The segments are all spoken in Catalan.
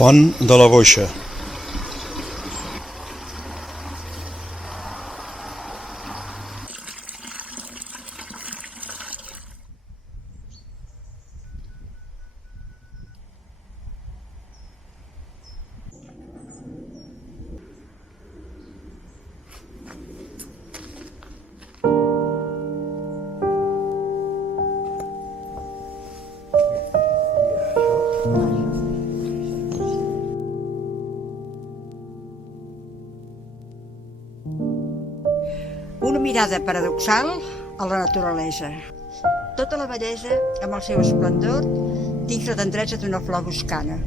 Font de la Boixa. Una mirada paradoxal a la naturalesa. Tota la bellesa amb el seu esplendor dins la tendresa d'una flor boscana.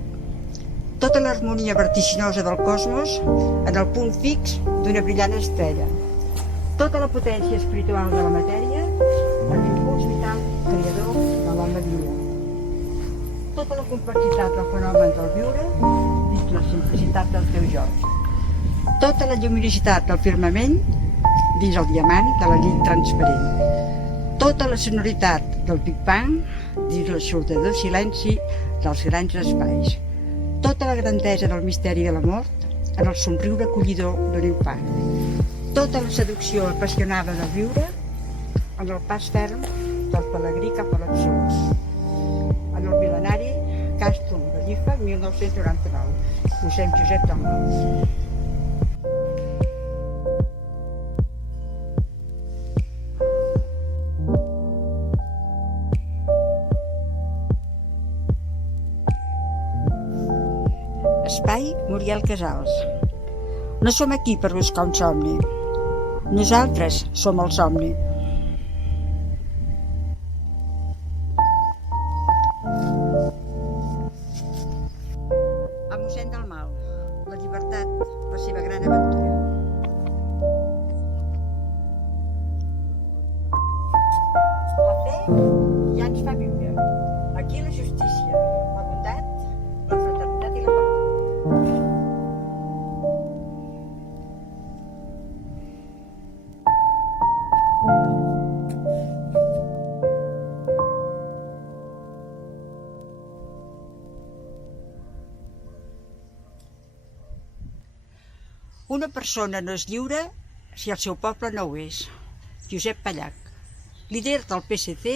Tota l'harmonia vertiginosa del cosmos en el punt fix d'una brillant estrella. Tota la potència espiritual de la matèria en l'impuls vital creador de l'home viu. Tota la complexitat del fenomen del viure dins la simplicitat del teu joc. Tota la lluminositat del firmament dins el diamant de la nit transparent. Tota la sonoritat del Big Bang dins l'aixordador silenci dels grans espais. Tota la grandesa del misteri de la mort en el somriure acollidor d'un infant. Tota la seducció apassionada del viure en el pas ferm del pelegrí cap a l'absurd. En el mil·lenari Càstul de Llifa, 1999. Josep Josep Dalmau. Espai Muriel Casals. No som aquí per buscar un somni. Nosaltres som el somni. A mossèn Dalmau, la llibertat, la seva gran aventura. La fe ja ens fa viure. Aquí la justícia, la bondat, la fraternitat i la pau. Una persona no és lliure si el seu poble no ho és. Josep Pallach, líder del PSC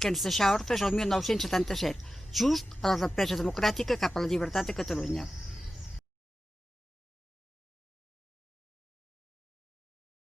que ens deixà orfes el 1977, just a la represa democràtica cap a la llibertat de Catalunya.